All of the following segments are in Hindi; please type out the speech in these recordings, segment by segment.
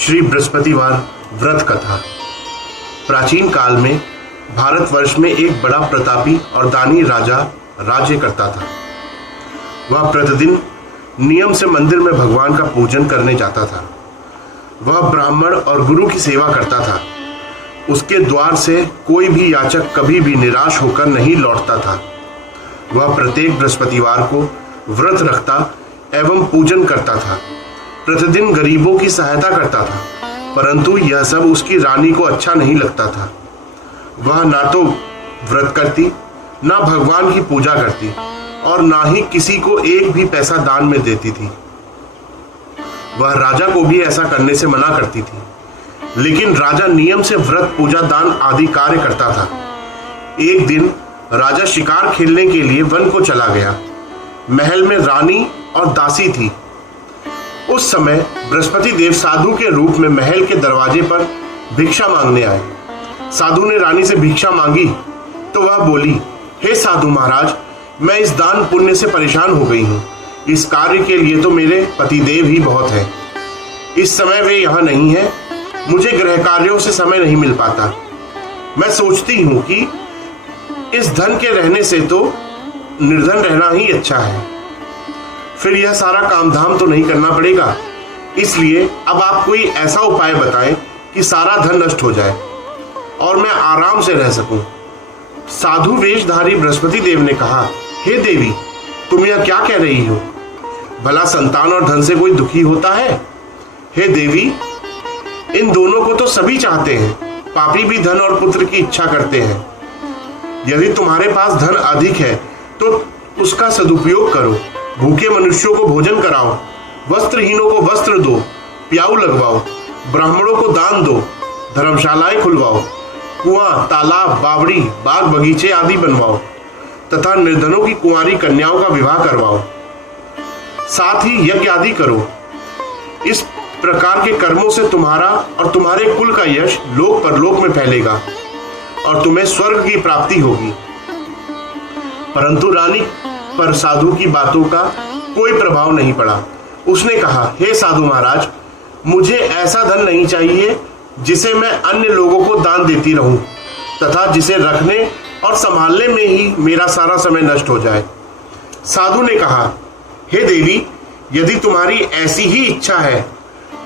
श्री बृहस्पतिवार व्रत कथा। प्राचीन काल में भारतवर्ष में एक बड़ा प्रतापी और दानी राजा राज्य करता था। वह प्रतिदिन नियम से मंदिर में भगवान का पूजन करने जाता था। वह ब्राह्मण और गुरु की सेवा करता था। उसके द्वार से कोई भी याचक कभी भी निराश होकर नहीं लौटता था। वह प्रत्येक बृहस्पतिवार को व्रत रखता एवं पूजन करता था। प्रतिदिन गरीबों की सहायता करता था, परंतु यह सब उसकी रानी को अच्छा नहीं लगता था। वह ना तो व्रत करती, ना भगवान की पूजा करती और ना ही किसी को एक भी पैसा दान में देती थी। वह राजा को भी ऐसा करने से मना करती थी, लेकिन राजा नियम से व्रत, पूजा, दान आदि कार्य करता था। एक दिन राजा शिकार खेलने के लिए वन को चला गया। महल में रानी और दासी थी। उस समय बृहस्पति देव साधु के रूप में महल के दरवाजे पर भिक्षा मांगने आए। साधु ने रानी से भिक्षा मांगी तो वह बोली, हे साधु महाराज, मैं इस दान पुण्य से परेशान हो गई हूँ। इस कार्य के लिए तो मेरे पतिदेव ही बहुत है। इस समय वे यहाँ नहीं है। मुझे गृह कार्यों से समय नहीं मिल पाता। मैं सोचती हूँ कि इस धन के रहने से तो निर्धन रहना ही अच्छा है। फिर यह सारा काम धाम तो नहीं करना पड़ेगा। इसलिए अब आप कोई ऐसा उपाय बताएं कि सारा धन नष्ट हो जाए और मैं आराम से रह सकूं। साधु वेशधारी बृहस्पति देव ने कहा, हे देवी, तुम यह क्या कह रही हो? भला संतान और धन से कोई दुखी होता है? हे देवी, इन दोनों को तो सभी चाहते हैं। पापी भी धन और पुत्र की इच्छा करते हैं। यदि तुम्हारे पास धन अधिक है तो उसका सदुपयोग करो। भूखे मनुष्यों को भोजन कराओ, वस्त्रहीनों को वस्त्र दो, प्याऊ लगवाओ, ब्राह्मणों को दान दो, धर्मशालाएं खुलवाओ, कुआं, तालाब, बावड़ी, बाग बगीचे आदि बनवाओ तथा निर्धनों की कुंवारी कन्याओं का विवाह करवाओ। साथ ही यज्ञ आदि करो। इस प्रकार के कर्मों से तुम्हारा और तुम्हारे कुल का यश लोक परलोक में फैलेगा और तुम्हें स्वर्ग की प्राप्ति होगी। परंतु रानी पर साधु की बातों का कोई प्रभाव नहीं पड़ा। उसने कहा, हे साधु महाराज, मुझे ऐसा धन नहीं चाहिए जिसे मैं अन्य लोगों को दान देती रहूं तथा जिसे रखने और संभालने में ही मेरा सारा समय नष्ट हो जाए। साधु ने कहा, हे देवी, यदि तुम्हारी ऐसी ही इच्छा है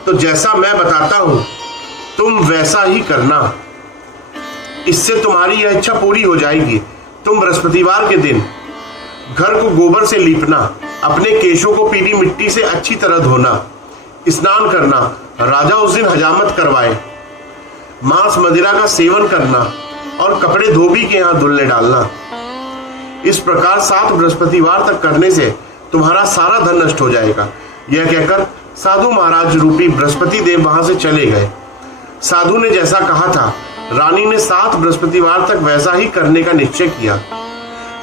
तो जैसा मैं बताता हूं तुम वैसा ही करना। इससे तुम्हारी यह इच्छा पूरी हो जाएगी। तुम बृहस्पतिवार के दिन घर को गोबर से लीपना, अपने केशों को पीली मिट्टी से अच्छी तरह धोना, स्नान करना, राजा उस दिन हजामत करवाए, मांस मदिरा का सेवन करना और कपड़े धोबी के यहाँ धुलने डालना। इस प्रकार 7 बृहस्पतिवार तक करने से तुम्हारा सारा धन नष्ट हो जाएगा। यह कहकर साधु महाराज रूपी बृहस्पति देव वहां से चले गए। साधु ने जैसा कहा था, रानी ने 7 बृहस्पतिवार तक वैसा ही करने का निश्चय किया।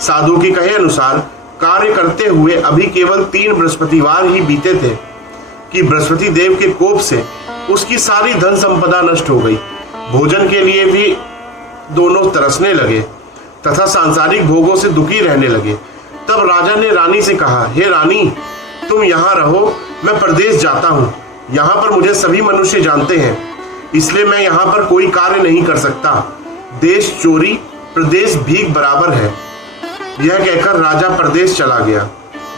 साधु के कहे अनुसार कार्य करते हुए अभी केवल 3 बृहस्पतिवार ही बीते थे कि बृहस्पति देव के कोप से उसकी सारी धन संपदा नष्ट हो गई। भोजन के लिए भी दोनों तरसने लगे तथा सांसारिक भोगों से दुखी रहने लगे। तब राजा ने रानी से कहा, हे रानी, तुम यहाँ रहो, मैं प्रदेश जाता हूँ। यहाँ पर मुझे सभी मनुष्य जानते हैं, इसलिए मैं यहाँ पर कोई कार्य नहीं कर सकता। देश चोरी, प्रदेश भीख बराबर है। यह कहकर राजा प्रदेश चला गया।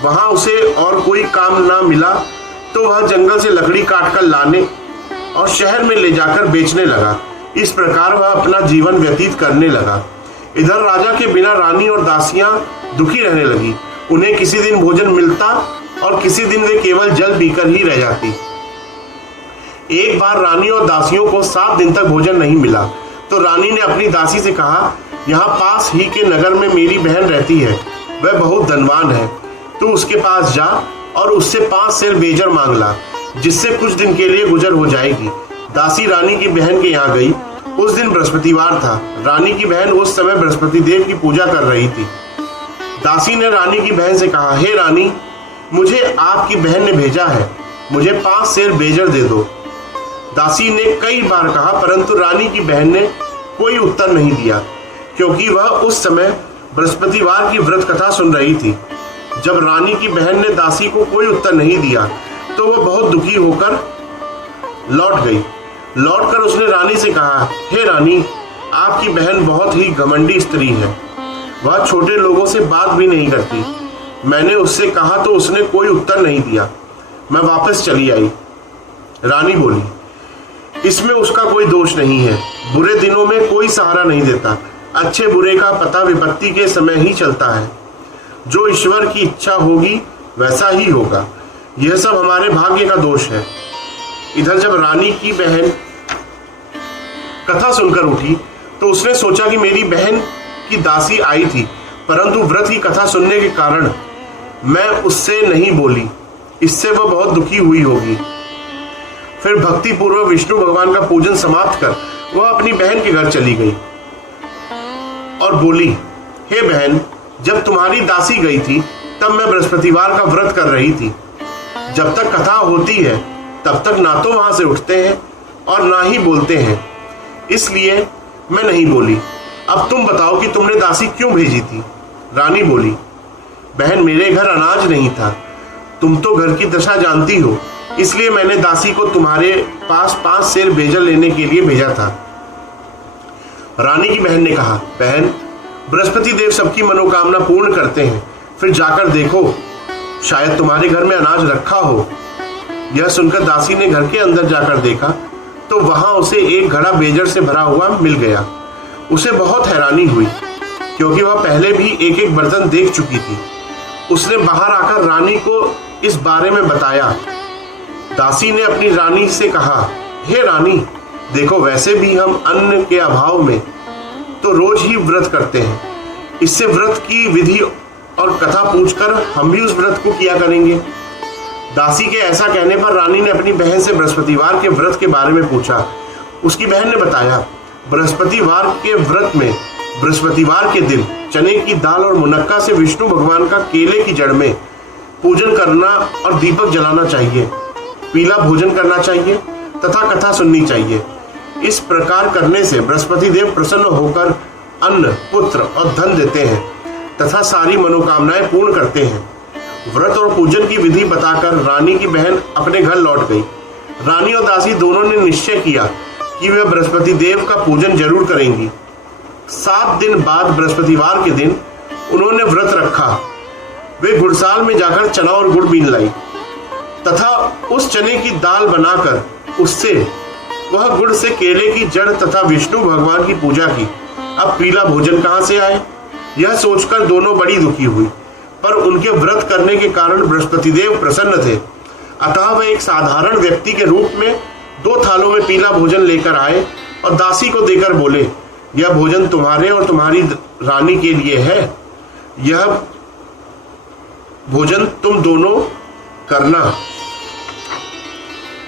वहां उसे और कोई काम ना मिला तो वह जंगल से लकड़ी काटकर लाने और शहर में ले जाकर बेचने लगा। इस प्रकार वह अपना जीवन व्यतीत करने लगा। इधर राजा के बिना रानी और दासियां दुखी रहने लगी। उन्हें किसी दिन भोजन मिलता और किसी दिन वे केवल जल पीकर ही रह जाती। एक बार रानी और दासियों को 7 दिन तक भोजन नहीं मिला तो रानी ने अपनी दासी से कहा, यहाँ पास ही के नगर में मेरी बहन रहती है, वह बहुत धनवान है। तू उसके पास जा और उससे 5 सेर बेजर मांग ला, जिससे कुछ दिन के लिए गुजर हो जाएगी। दासी रानी की बहन के यहाँ गई। उस दिन बृहस्पतिवार था। रानी की बहन उस समय बृहस्पति देव की पूजा कर रही थी। दासी ने रानी की बहन से कहा, हे रानी, मुझे आपकी बहन ने भेजा है, मुझे 5 सेर बेजर दे दो। दासी ने कई बार कहा, परंतु रानी की बहन ने कोई उत्तर नहीं दिया, क्योंकि वह उस समय बृहस्पतिवार की व्रत कथा सुन रही थी। जब रानी की बहन ने दासी को कोई उत्तर नहीं दिया तो वह बहुत दुखी होकर लौट गई। लौटकर उसने रानी से कहा, हे रानी, आपकी बहन बहुत ही घमंडी स्त्री है। वह छोटे लोगों से बात भी नहीं करती। मैंने उससे कहा तो उसने कोई उत्तर नहीं दिया। मैं वापस चली आई। रानी बोली, इसमें उसका कोई दोष नहीं है। बुरे दिनों में कोई सहारा नहीं देता। अच्छे बुरे का पता विपत्ति के समय ही चलता है। जो ईश्वर की इच्छा होगी वैसा ही होगा। यह सब हमारे भाग्य का दोष है। इधर जब रानी की बहन कथा सुनकर उठी तो उसने सोचा कि मेरी बहन की दासी आई थी, परंतु व्रत की कथा सुनने के कारण मैं उससे नहीं बोली। इससे वह बहुत दुखी हुई होगी। फिर भक्ति पूर्वक विष्णु भगवान का पूजन समाप्त कर वह अपनी बहन के घर चली गई और बोली, हे बहन, जब तुम्हारी दासी गई थी तब मैं बृहस्पतिवार का व्रत कर रही थी। जब तक कथा होती है तब तक ना तो वहां से उठते हैं और ना ही बोलते हैं, इसलिए मैं नहीं बोली। अब तुम बताओ कि तुमने दासी क्यों भेजी थी? रानी बोली, बहन, मेरे घर अनाज नहीं था। तुम तो घर की दशा जानती हो, इसलिए मैंने दासी को तुम्हारे पास 5 सेर भेजल लेने के लिए भेजा था। रानी की बहन ने कहा, बहन, बृहस्पति देव सबकी मनोकामना पूर्ण करते हैं। फिर जाकर देखो, शायद तुम्हारे घर में अनाज रखा हो। यह सुनकर दासी ने घर के अंदर जाकर देखा तो वहां उसे एक घड़ा बेजर से भरा हुआ मिल गया। उसे बहुत हैरानी हुई क्योंकि वह पहले भी एक एक बर्तन देख चुकी थी। उसने बाहर आकर रानी को इस बारे में बताया। दासी ने अपनी रानी से कहा, हे रानी, देखो, वैसे भी हम अन्न के अभाव में तो रोज ही व्रत करते हैं। इससे व्रत की विधि और कथा पूछकर हम भी उस व्रत को किया करेंगे। दासी के ऐसा कहने पर रानी ने अपनी बहन से बृहस्पतिवार के व्रत के बारे में पूछा। उसकी बहन ने बताया, बृहस्पतिवार के व्रत में बृहस्पतिवार के दिन चने की दाल और मुनक्का से विष्णु भगवान का केले की जड़ में पूजन करना और दीपक जलाना चाहिए। पीला भोजन करना चाहिए तथा कथा सुननी चाहिए। इस प्रकार करने से बृहस्पति देव प्रसन्न होकर अन्न, पुत्र और धन देते हैं तथा सारी मनोकामनाएं पूर्ण करते हैं। व्रत और पूजन की विधि बताकर रानी की बहन अपने घर लौट गई। रानी और दासी दोनों ने निश्चय किया कि वे बृहस्पति देव का पूजन जरूर करेंगी। 7 दिन बाद बृहस्पतिवार के दिन उन्होंने व्रत रखा। वे गुड़साल में जाकर चना और गुड़ बीन लाई तथा उस चने की दाल बनाकर उससे वह गुड़ से केले की जड़ तथा विष्णु भगवान की पूजा की। अब पीला भोजन कहां से आए? यह सोचकर दोनों बड़ी दुखी हुई, पर उनके व्रत करने के कारण बृहस्पति देव प्रसन्न थे। अतः वह एक साधारण व्यक्ति के रूप में 2 थालों में पीला भोजन लेकर आए और दासी को देकर बोले, यह भोजन तुम्हारे और तुम्हारी रानी के लिए है। यह भोजन तुम दोनों करना।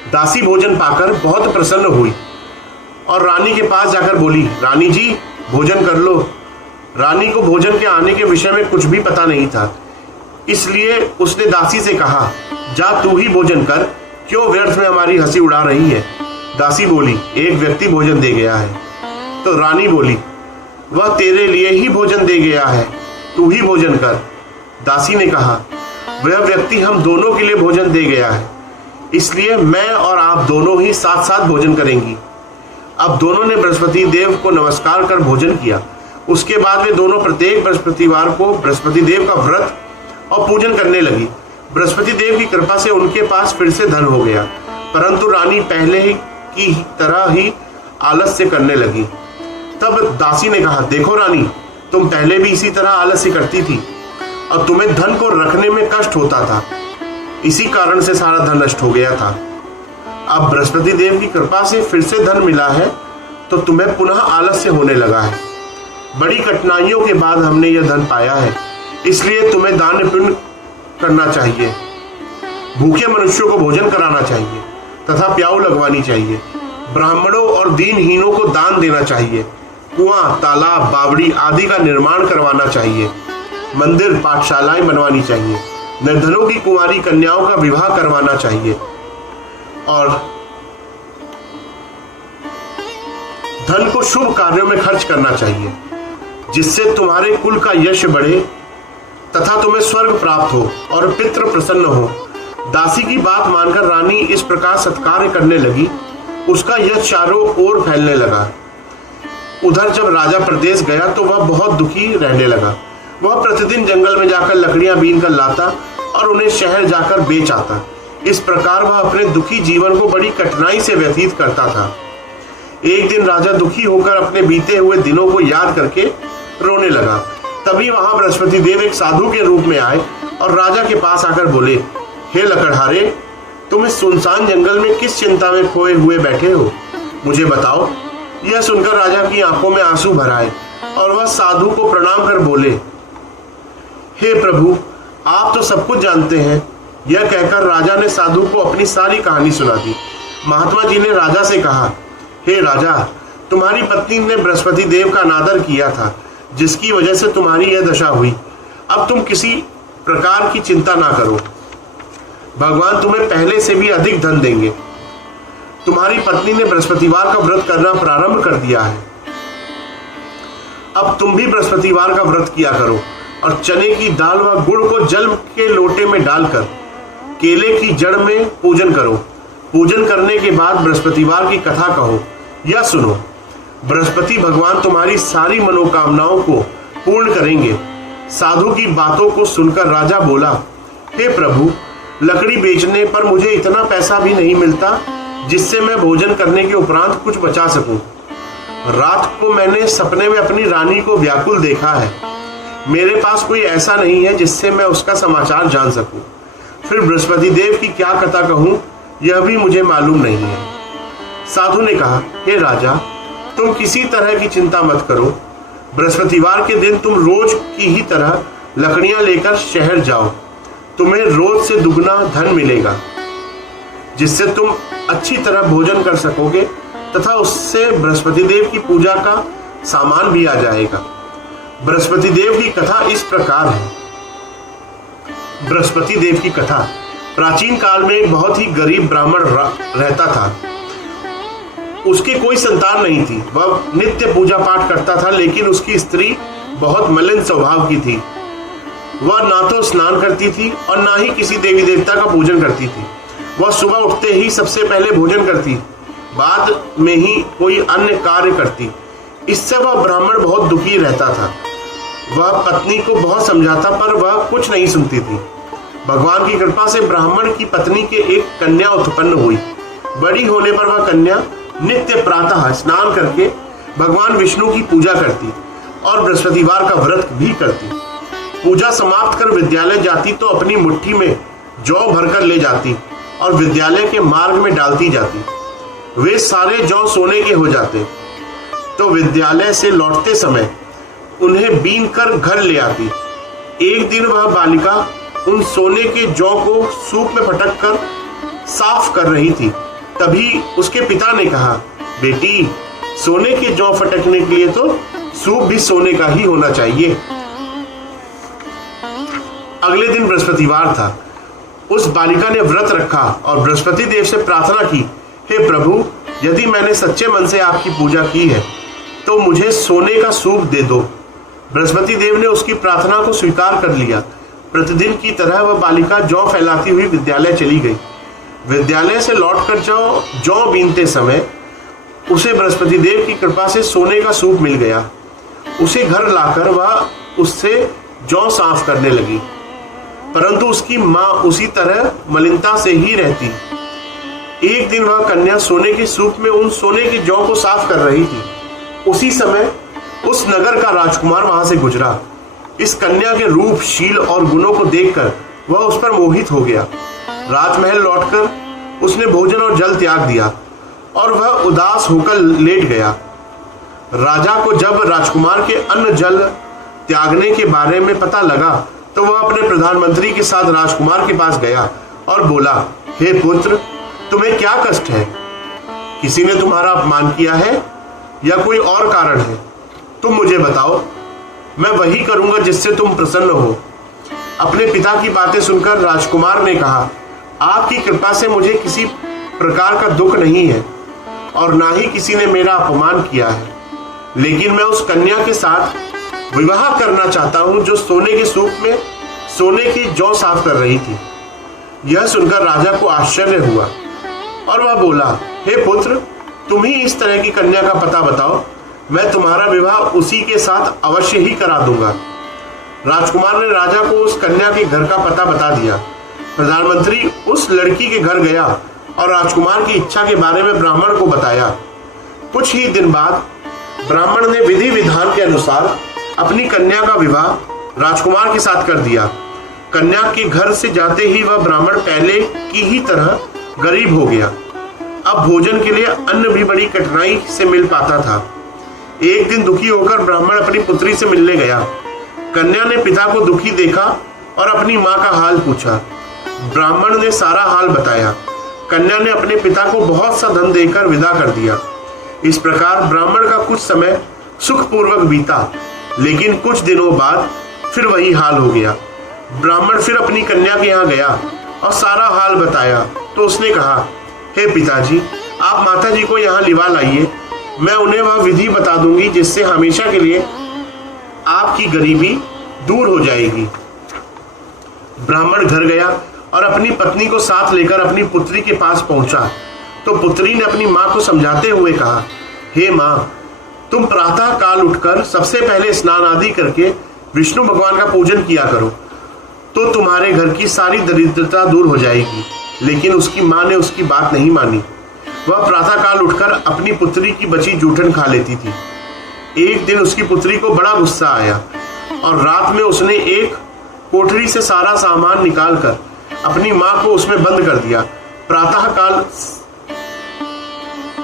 दासी भोजन पाकर बहुत प्रसन्न हुई और रानी के पास जाकर बोली, रानी जी, भोजन कर लो। रानी को भोजन के आने के विषय में कुछ भी पता नहीं था, इसलिए उसने दासी से कहा, जा तू ही भोजन कर, क्यों व्यर्थ में हमारी हंसी उड़ा रही है? दासी बोली, एक व्यक्ति भोजन दे गया है। तो रानी बोली, वह तेरे लिए ही भोजन दे गया है, तू ही भोजन कर। दासी ने कहा, वह व्यक्ति हम दोनों के लिए भोजन दे गया है, इसलिए मैं और आप दोनों ही साथ साथ भोजन करेंगी। अब दोनों ने बृहस्पति देव को नमस्कार कर भोजन किया। उसके बाद वे दोनों प्रत्येक बृहस्पतिवार को बृहस्पति देव का व्रत और पूजन करने लगी। बृहस्पति देव की कृपा से उनके पास फिर से धन हो गया, परंतु रानी पहले की तरह ही आलस्य करने लगी। तब दासी ने कहा, देखो रानी, तुम पहले भी इसी तरह आलस्य करती थी और तुम्हें धन को रखने में कष्ट होता था, इसी कारण से सारा धन नष्ट हो गया था। अब बृहस्पति देव की कृपा से फिर से धन मिला है तो तुम्हें पुनः आलस्य होने लगा है। बड़ी कठिनाइयों के बाद हमने यह धन पाया है, इसलिए तुम्हें दान पुण्य करना चाहिए। भूखे मनुष्यों को भोजन कराना चाहिए तथा प्याऊ लगवानी चाहिए। ब्राह्मणों और दीनहीनों को दान देना चाहिए। कुआं, तालाब, बावड़ी आदि का निर्माण करवाना चाहिए। मंदिर, पाठशालाएं बनवानी चाहिए। निर्धनों की कुंवारी कन्याओं का विवाह करवाना चाहिए और धन को शुभ कार्यों में खर्च करना चाहिए, जिससे तुम्हारे कुल का यश बढ़े तथा तुम्हें स्वर्ग प्राप्त हो और पितृ प्रसन्न हो दासी की बात मानकर रानी इस प्रकार सत्कार्य करने लगी, उसका यश चारों ओर फैलने लगा। उधर जब राजा प्रदेश गया तो वह बहुत दुखी रहने लगा। वह प्रतिदिन जंगल में जाकर लकड़ियां बीन कर लाता और उन्हें शहर जाकर बेच आता। इस प्रकार वह अपने दुखी जीवन को बड़ी कठिनाई से व्यतीत करता था। एक दिन राजा दुखी होकर अपने बीते हुए दिनों को याद करके रोने लगा। तभी वहां बृहस्पति देव एक साधु के रूप में आए और राजा के पास आकर बोले, हे लकड़हारे, तुम इस सुनसान जंगल में किस चिंता में खोए हुए बैठे हो, मुझे बताओ। यह सुनकर राजा की आंखों में आंसू भर आए और वह साधु को प्रणाम कर बोले, हे प्रभु, आप तो सब कुछ जानते हैं। यह कहकर राजा ने साधु को अपनी सारी कहानी सुना दी। महात्मा जी ने राजा से कहा, हे राजा, तुम्हारी पत्नी ने बृहस्पति देव का अनादर किया था, जिसकी वजह से तुम्हारी यह दशा हुई। अब तुम किसी प्रकार की चिंता ना करो, भगवान तुम्हें पहले से भी अधिक धन देंगे। तुम्हारी पत्नी ने बृहस्पतिवार का व्रत करना प्रारंभ कर दिया है। अब तुम भी बृहस्पतिवार का व्रत किया करो और चने की दाल व गुड़ को जल के लोटे में डालकर केले की जड़ में पूजन करो। पूजन करने के बाद बृहस्पतिवार की कथा कहो या सुनो। बृहस्पति भगवान तुम्हारी सारी मनोकामनाओं को पूर्ण करेंगे। साधु की बातों को सुनकर राजा बोला, हे प्रभु, लकड़ी बेचने पर मुझे इतना पैसा भी नहीं मिलता जिससे मैं भोजन करने के उपरांत कुछ बचा सकूं। रात को मैंने सपने में अपनी रानी को व्याकुल देखा है। मेरे पास कोई ऐसा नहीं है जिससे मैं उसका समाचार जान सकूं। फिर बृहस्पति देव की क्या कथा कहूं, यह भी मुझे मालूम नहीं है। साधु ने कहा, हे राजा, तुम किसी तरह की चिंता मत करो। बृहस्पतिवार के दिन तुम रोज की ही तरह लकड़ियां लेकर शहर जाओ। तुम्हें रोज से दुगना धन मिलेगा, जिससे तुम अच्छी तरह भोजन कर सकोगे तथा उससे बृहस्पति देव की पूजा का सामान भी आ जाएगा। बृहस्पति देव की कथा इस प्रकार है। बृहस्पति देव की कथा। प्राचीन काल में एक बहुत ही गरीब ब्राह्मण रहता था। उसकी कोई संतान नहीं थी। वह नित्य पूजा पाठ करता था, लेकिन उसकी स्त्री बहुत मलिन स्वभाव की थी। वह ना तो स्नान करती थी और ना ही किसी देवी देवता का पूजन करती थी। वह सुबह उठते ही सबसे पहले भोजन करती, बाद में ही कोई अन्य कार्य करती। इससे वह ब्राह्मण बहुत दुखी रहता था। वह पत्नी को बहुत समझाता, पर वह कुछ नहीं सुनती थी। भगवान की कृपा से ब्राह्मण की पत्नी के एक कन्या उत्पन्न हुई। बड़ी होने पर वह कन्या नित्य प्रातः स्नान करके भगवान विष्णु की पूजा करती और बृहस्पतिवार का व्रत भी करती। पूजा समाप्त कर विद्यालय जाती तो अपनी मुट्ठी में जौ भरकर ले जाती और विद्यालय के मार्ग में डालती जाती। वे सारे जौ सोने के हो जाते तो विद्यालय से लौटते समय उन्हें बीन कर घर ले आती। एक दिन वह बालिका उन सोने के जौ को सूप में फटक कर साफ कर रही थी। तभी उसके पिता ने कहा, बेटी, सोने के जौ फटकने के लिए तो सूप भी सोने का ही होना चाहिए। अगले दिन बृहस्पतिवार था। उस बालिका ने व्रत रखा और बृहस्पति देव से प्रार्थना की, हे प्रभु, यदि मैंने सच्चे मन से आपकी पूजा की है तो मुझे सोने का सूप दे दो। बृहस्पति देव ने उसकी प्रार्थना को स्वीकार कर लिया। प्रतिदिन की तरह वह बालिका जौ फैलाती हुई विद्यालय चली गई। विद्यालय से लौटकर जौ बीनते समय उसे बृहस्पति देव की कृपा से सोने का सूप मिल गया। उसे घर लाकर वह उससे जौ साफ करने लगी, परंतु उसकी मां उसी तरह मलिनता से ही रहती। एक दिन वह कन्या सोने के सूप में उन सोने के जौ को साफ कर रही थी। उसी समय उस नगर का राजकुमार वहां से गुजरा। इस कन्या के रूप, शील और गुणों को देखकर वह उस पर मोहित हो गया। राजमहल लौटकर उसने भोजन और जल त्याग दिया और वह उदास होकर लेट गया। राजा को जब राजकुमार के अन्न जल त्यागने के बारे में पता लगा तो वह अपने प्रधानमंत्री के साथ राजकुमार के पास गया और बोला, हे पुत्र, तुम्हें क्या कष्ट है? किसी ने तुम्हारा अपमान किया है या कोई और कारण है? तुम मुझे बताओ, मैं वही करूंगा जिससे तुम प्रसन्न हो। अपने पिता की बातें सुनकर राजकुमार ने कहा, आपकी कृपा से मुझे किसी प्रकार का दुख नहीं है और ना ही किसी ने मेरा अपमान किया है, लेकिन मैं उस कन्या के साथ विवाह करना चाहता हूं जो सोने के सूप में सोने की जौ साफ कर रही थी। यह सुनकर राजा को आश्चर्य हुआ और वह बोला, हे पुत्र, तुम ही इस तरह की कन्या का पता बताओ, मैं तुम्हारा विवाह उसी के साथ अवश्य ही करा दूंगा। राजकुमार ने राजा को उस कन्या के घर का पता बता दिया। प्रधानमंत्री उस लड़की के घर गया और राजकुमार की इच्छा के बारे में ब्राह्मण को बताया। कुछ ही दिन बाद ब्राह्मण ने विधि विधान के अनुसार अपनी कन्या का विवाह राजकुमार के साथ कर दिया। कन्या के घर से जाते ही वह ब्राह्मण पहले की ही तरह गरीब हो गया। अब भोजन के लिए अन्न भी बड़ी कठिनाई से मिल पाता था। एक दिन दुखी होकर ब्राह्मण अपनी पुत्री से मिलने गया। कन्या ने पिता को दुखी देखा और अपनी माँ का हाल पूछा। ब्राह्मण ने सारा हाल बताया। कन्या ने अपने पिता को बहुत सा धन देकर विदा कर दिया। इस प्रकार ब्राह्मण का कुछ समय सुखपूर्वक बीता, लेकिन कुछ दिनों बाद फिर वही हाल हो गया। ब्राह्मण फिर अपनी कन्या के यहाँ गया और सारा हाल बताया तो उसने कहा, हे पिताजी, आप माताजी को यहाँ लिवा लाइए, मैं उन्हें वह विधि बता दूंगी जिससे हमेशा के लिए आपकी गरीबी दूर हो जाएगी। ब्राह्मण घर गया और अपनी पत्नी को साथ लेकर अपनी पुत्री के पास पहुंचा तो पुत्री ने अपनी माँ को समझाते हुए कहा, हे माँ, तुम प्रातः काल उठकर सबसे पहले स्नान आदि करके विष्णु भगवान का पूजन किया करो तो तुम्हारे घर की सारी दरिद्रता दूर हो जाएगी। लेकिन उसकी माँ ने उसकी बात नहीं मानी। वह प्रातः काल उठकर अपनी पुत्री की बची जूठन खा लेती थी। एक दिन उसकी पुत्री को बड़ा गुस्सा आया और रात में उसने एक कोठरी से सारा सामान निकालकर अपनी माँ को उसमें बंद कर दिया। प्रातः काल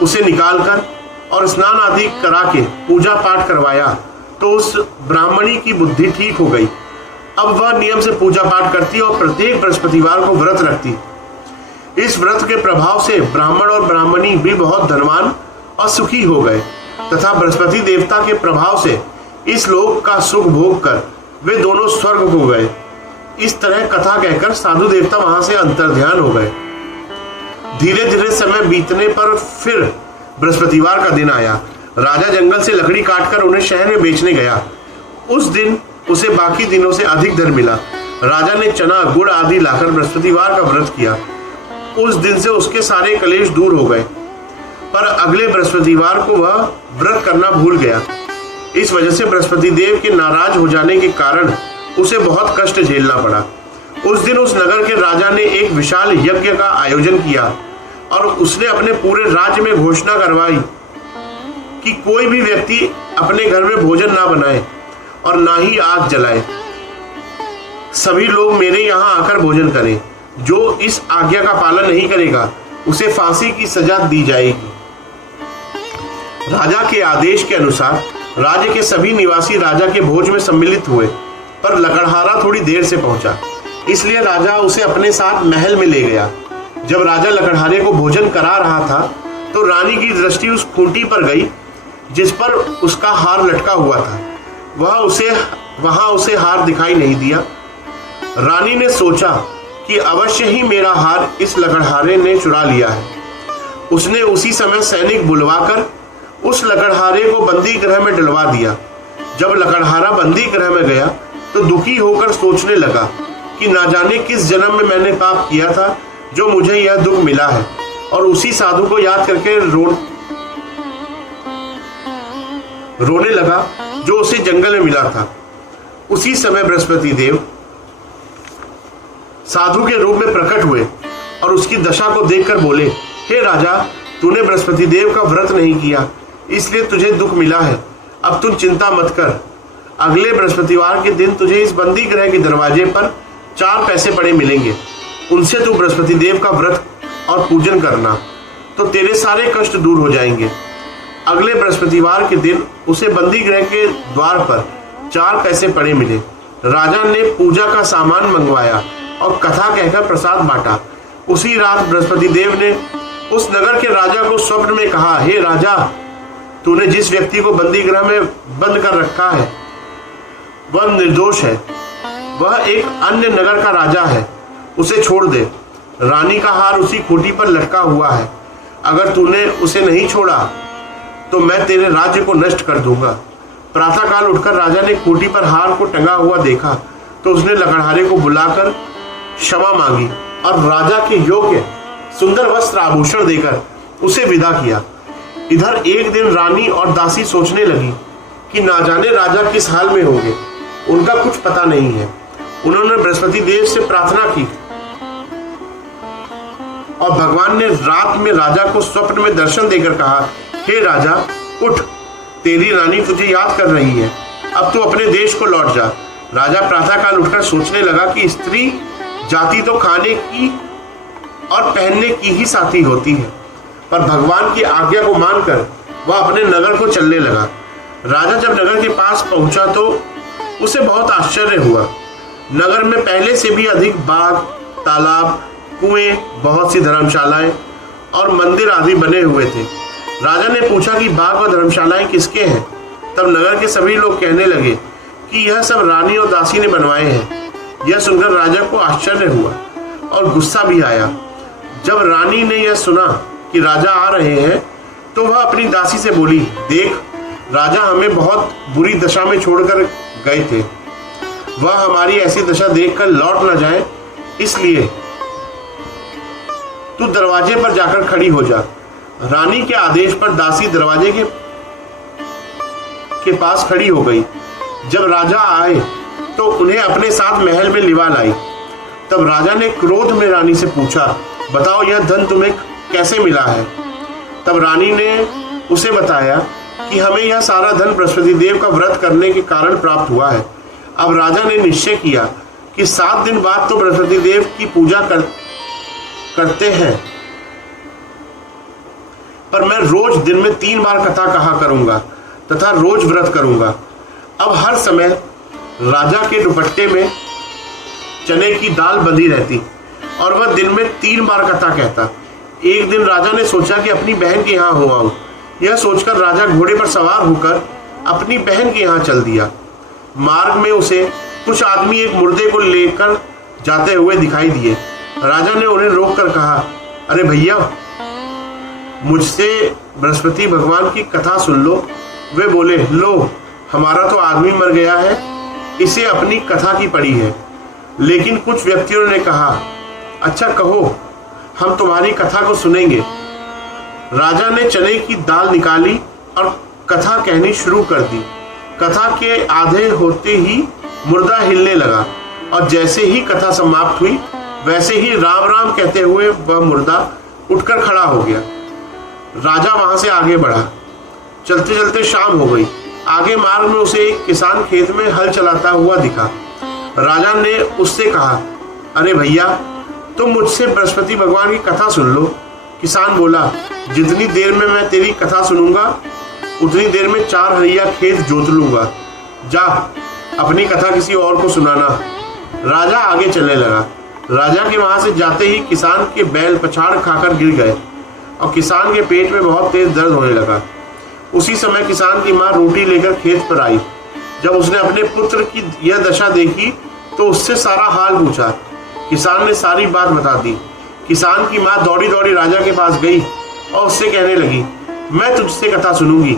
उसे निकालकर और स्नान आदि करा के पूजा पाठ करवाया तो उस ब्राह्मणी की बुद्धि ठीक हो गई। अब वह नियम से पूजा पाठ करती और प्रत्येक बृहस्पतिवार को व्रत रखती। इस व्रत के प्रभाव से ब्राह्मण और ब्राह्मणी भी बहुत धनवान और सुखी हो गए तथा बृहस्पति देवता के प्रभाव से इस लोक का सुख भोग कर वे दोनों स्वर्ग हो गए। इस तरह कथा कहकर साधु देवता वहां से अंतर्ध्यान हो गए। धीरे धीरे समय बीतने पर फिर बृहस्पतिवार का दिन आया। राजा जंगल से लकड़ी काटकर उन्हें शहर में बेचने गया। उस दिन उसे बाकी दिनों से अधिक धन मिला। राजा ने चना गुड़ आदि लाकर बृहस्पतिवार का व्रत किया। उस दिन से उसके सारे कलेश दूर हो गए, पर अगले बृहस्पतिवार को वह व्रत करना भूल गया। इस वजह से बृहस्पति देव के नाराज हो जाने के कारण उसे बहुत कष्ट झेलना पड़ा। उस दिन उस नगर के राजा ने एक विशाल यज्ञ का आयोजन किया और उसने अपने पूरे राज्य में घोषणा करवाई कि कोई भी व्यक्ति अपने घर में भोजन ना बनाए और ना ही आग जलाए। सभी लोग मेरे यहाँ आकर भोजन करें। जो इस आज्ञा का पालन नहीं करेगा उसे फांसी की सजा दी जाएगी। राजा के आदेश के अनुसार राज्य के सभी निवासी राजा के भोज में सम्मिलित हुए, पर लकड़हारा थोड़ी देर से पहुंचा, इसलिए राजा उसे अपने साथ महल में ले गया। जब राजा लकड़हारे को भोजन करा रहा था तो रानी की दृष्टि उस खूंटी पर गई जिस पर उसका हार लटका हुआ था। वहां उसे हार दिखाई नहीं दिया। रानी ने सोचा कि अवश्य ही मेरा हार इस लकड़हारे ने चुरा लिया है। उसने उसी समय सैनिक बुलवाकर उस लकड़हारे को बंदी गृह में डलवा दिया। जब लकड़हारा बंदी गृह में गया तो दुखी होकर सोचने लगा कि ना जाने किस जन्म में मैंने पाप किया था जो मुझे यह दुख मिला है, और उसी साधु को याद करके रोने लगा जो उसे जंगल में मिला था। उसी समय बृहस्पति देव साधु के रूप में प्रकट हुए और उसकी दशा को देखकर बोले, हे राजा, तूने बृहस्पति देव का व्रत नहीं किया, इसलिए तुझे दुख मिला है। अब तुम चिंता मत कर। अगले बृहस्पतिवार के दिन तुझे इस बंदी गृह के दरवाजे पर 4 पैसे पड़े मिलेंगे। उनसे तू बृहस्पति देव का व्रत और पूजन करना तो तेरे सारे कष्ट दूर हो जाएंगे। अगले बृहस्पतिवार के दिन उसे बंदी गृह के द्वार पर 4 पैसे पड़े मिले। राजा ने पूजा का सामान मंगवाया और कथा कहकर प्रसाद बांटा। उसी रात बृहस्पति देव ने उस नगर के राजा को स्वप्न में कहा, हे राजा, तूने जिस व्यक्ति को बंदी गृह में बंद कर रखा है वह निर्दोष है। वह एक अन्य नगर का राजा है, उसे छोड़ दे। रानी का हार उसी खूंटी पर लटका हुआ है। अगर तूने उसे नहीं छोड़ा तो मैं तेरे राज्य को नष्ट कर दूंगा। प्रातःकाल उठकर राजा ने खूंटी पर हार को टंगा हुआ देखा तो उसने लकड़हारे को बुलाकर क्षमा मांगी और राजा के योग्य सुंदर वस्त्र आभूषण देकर उसे विदा किया। इधर एक दिन रानी और दासी सोचने लगी कि ना जाने राजा किस हाल में होंगे, उनका कुछ पता नहीं है। उन्होंने बृहस्पति देव से प्रार्थना की और भगवान ने रात में राजा को स्वप्न में दर्शन देकर कहा, हे राजा उठ, तेरी रानी तुझे याद कर रही है, अब तू अपने देश को लौट जा। राजा प्रातःकाल उठकर सोचने लगा कि स्त्री जाति तो खाने की और पहनने की ही साथी होती है, पर भगवान की आज्ञा को मानकर वह अपने नगर को चलने लगा। राजा जब नगर के पास पहुंचा तो उसे बहुत आश्चर्य हुआ। नगर में पहले से भी अधिक बाग, तालाब, कुएं, बहुत सी धर्मशालाएं और मंदिर आदि बने हुए थे। राजा ने पूछा कि बाग और धर्मशालाएं किसके हैं? तब नगर के सभी लोग कहने लगे कि यह सब रानी और दासी ने बनवाए हैं। यह सुनकर राजा को आश्चर्य हुआ और गुस्सा भी आया। जब रानी ने यह सुना कि राजा आ रहे हैं तो वह अपनी दासी से बोली, देख, राजा हमें बहुत बुरी दशा में छोड़कर गए थे, वह हमारी ऐसी दशा देखकर लौट न जाए, इसलिए तू दरवाजे पर जाकर खड़ी हो जा। रानी के आदेश पर दासी दरवाजे के पास खड़ी हो गई। जब राजा आए तो उन्हें अपने साथ महल में लिवा लाई। तब राजा ने क्रोध में रानी से पूछा, बताओ यह धन तुम्हें कैसे मिला है? तब रानी ने उसे बताया कि हमें यह सारा धन बृहस्पति देव का व्रत करने के कारण प्राप्त हुआ है। अब राजा ने निश्चय किया कि 7 दिन बाद तो बृहस्पति देव की पूजा करते हैं, पर मैं रोज दिन में 3 बार कथा कहा करूंगा तथा रोज व्रत करूंगा। अब हर समय राजा के दुपट्टे में चने की दाल बंधी रहती और वह दिन में 3 बार कथा कहता। एक दिन राजा ने सोचा कि अपनी बहन के यहाँ हो आऊं। यह सोचकर राजा घोड़े पर सवार होकर अपनी बहन के यहाँ चल दिया। मार्ग में उसे कुछ आदमी एक मुर्दे को लेकर जाते हुए दिखाई दिए। राजा ने उन्हें रोककर कहा, अरे भैया, मुझसे बृहस्पति भगवान की कथा सुन लो। वे बोले, लो, हमारा तो आदमी मर गया है, इसे अपनी कथा की पड़ी है। लेकिन कुछ व्यक्तियों ने कहा, अच्छा कहो, हम तुम्हारी कथा को सुनेंगे। राजा ने चने की दाल निकाली और कथा कहनी शुरू कर दी। कथा के आधे होते ही मुर्दा हिलने लगा और जैसे ही कथा समाप्त हुई वैसे ही राम राम कहते हुए वह मुर्दा उठकर खड़ा हो गया। राजा वहां से आगे बढ़ा। चलते चलते शाम हो गई। आगे मार्ग में उसे एक किसान खेत में हल चलाता हुआ दिखा। राजा ने उससे कहा, अरे भैया, तुम मुझसे बृहस्पति भगवान की कथा सुन लो। किसान बोला, जितनी देर में मैं तेरी कथा सुनूंगा उतनी देर में 4 हरिया खेत जोत लूंगा। जा, अपनी कथा किसी और को सुनाना। राजा आगे चलने लगा। राजा के वहां से जाते ही किसान के बैल पछाड़ खाकर गिर गए और किसान के पेट में बहुत तेज दर्द होने लगा। उसी समय किसान की माँ रोटी लेकर खेत पर आई। जब उसने अपने पुत्र की यह दशा देखी तो उससे सारा हाल पूछा। किसान ने सारी बात बता दी। किसान की माँ दौड़ी दौड़ी राजा के पास गई और उससे कहने लगी, मैं तुझसे कथा सुनूंगी,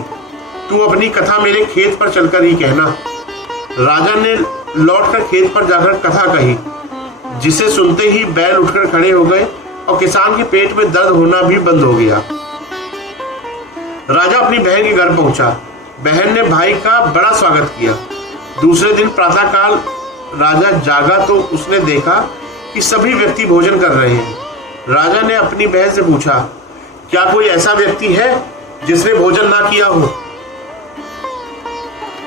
तू अपनी कथा मेरे खेत पर चलकर ही कहना। राजा ने लौटकर खेत पर जाकर कथा कही, जिसे सुनते ही बैल उठकर खड़े हो गए और किसान के पेट में दर्द होना भी बंद हो गया। राजा अपनी बहन के घर पहुंचा। बहन ने भाई का बड़ा स्वागत किया। दूसरे दिन प्रातःकाल राजा जागा तो उसने देखा कि सभी व्यक्ति भोजन कर रहे हैं। राजा ने अपनी बहन से पूछा, क्या कोई ऐसा व्यक्ति है जिसने भोजन ना किया हो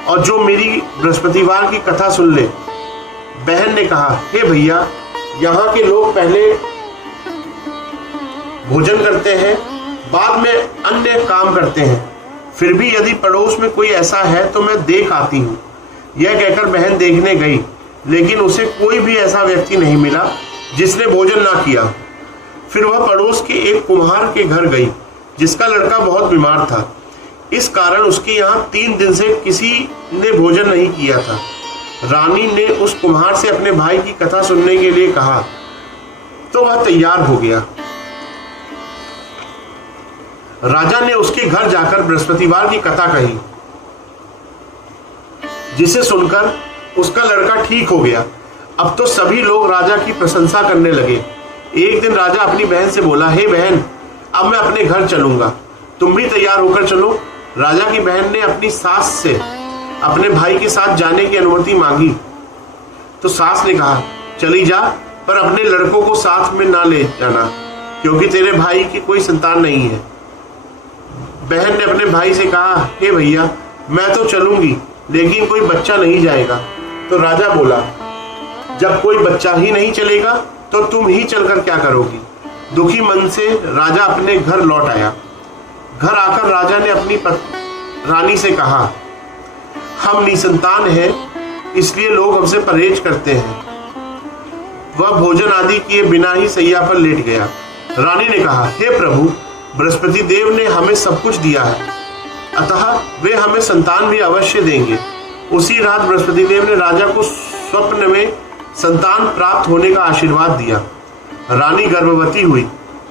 और जो मेरी बृहस्पतिवार की कथा सुन ले? बहन ने कहा, हे भैया, यहाँ के लोग पहले भोजन करते हैं, बाद में अन्य काम करते हैं। फिर भी यदि पड़ोस में कोई ऐसा है तो मैं देख आती हूँ। यह कहकर बहन देखने गई, लेकिन उसे कोई भी ऐसा व्यक्ति नहीं मिला जिसने भोजन ना किया। फिर वह पड़ोस के एक कुम्हार के घर गई, जिसका लड़का बहुत बीमार था। इस कारण उसके यहाँ 3 दिन से किसी ने भोजन नहीं किया था। रानी ने उस कुम्हार से अपने भाई की कथा सुनने के लिए कहा तो वह तैयार हो गया। राजा ने उसके घर जाकर बृहस्पतिवार की कथा कही, जिसे सुनकर उसका लड़का ठीक हो गया। अब तो सभी लोग राजा की प्रशंसा करने लगे। एक दिन राजा अपनी बहन से बोला, हे बहन, अब मैं अपने घर चलूंगा, तुम भी तैयार होकर चलो। राजा की बहन ने अपनी सास से अपने भाई के साथ जाने की अनुमति मांगी तो सास ने कहा, चली जा, पर अपने लड़कों को साथ में ना ले जाना, क्योंकि तेरे भाई की कोई संतान नहीं है। बहन ने अपने भाई से कहा, हे भैया, मैं तो चलूंगी, लेकिन कोई बच्चा नहीं जाएगा। तो राजा बोला, जब कोई बच्चा ही नहीं चलेगा तो तुम ही चलकर क्या करोगी। दुखी मन से राजा अपने घर लौट आया। घर आकर राजा ने अपनी रानी से कहा, हम निसंतान हैं, इसलिए लोग हमसे परहेज करते हैं। वह भोजन आदि किए बिना ही सैया पर लेट गया। रानी ने कहा, हे प्रभु, बृहस्पति देव ने हमें सब कुछ दिया है, अतः वे हमें संतान भी अवश्य देंगे। उसी रात बृहस्पति देव ने राजा को स्वप्न में संतान प्राप्त होने का आशीर्वाद दिया। रानी गर्भवती हुई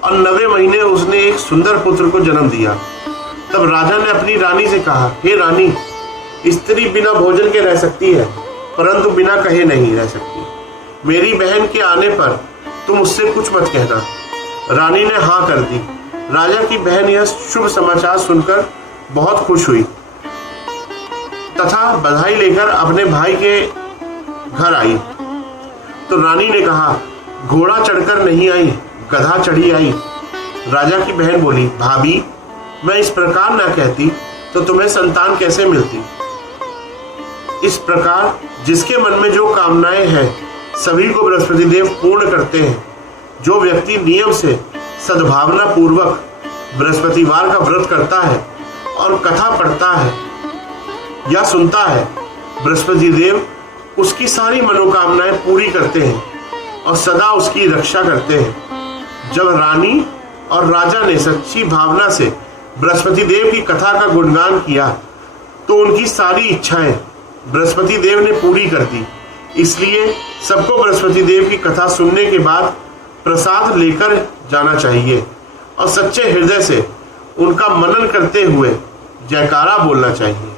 और 9वें महीने उसने एक सुंदर पुत्र को जन्म दिया। तब राजा ने अपनी रानी से कहा, हे रानी, स्त्री बिना भोजन के रह सकती है, परंतु बिना कहे नहीं रह सकती। मेरी बहन के आने पर तुम उससे कुछ मत कहना। रानी ने हाँ कर दी। राजा की बहन यह शुभ समाचार सुनकर बहुत खुश हुई तथा बधाई लेकर अपने भाई के घर आई। तो रानी ने कहा, घोड़ा चढ़कर नहीं आई, गधा चढ़ी आई। राजा की बहन बोली, भाभी, मैं इस प्रकार ना कहती तो तुम्हें संतान कैसे मिलती। इस प्रकार जिसके मन में जो कामनाएं हैं सभी को बृहस्पति देव पूर्ण करते हैं। जो व्यक्ति नियम से सद्भावना पूर्वक बृहस्पतिवार का व्रत करता है और कथा पढ़ता है या सुनता है, बृहस्पति देव उसकी सारी मनोकामनाएं पूरी करते हैं और सदा उसकी रक्षा करते हैं। जब रानी और राजा ने सच्ची भावना से बृहस्पति देव की कथा का गुणगान किया तो उनकी सारी इच्छाएं बृहस्पति देव ने पूरी कर दी। इसलिए सबको बृहस्पति देव की कथा सुनने के बाद प्रसाद लेकर जाना चाहिए और सच्चे हृदय से उनका मनन करते हुए जयकारा बोलना चाहिए।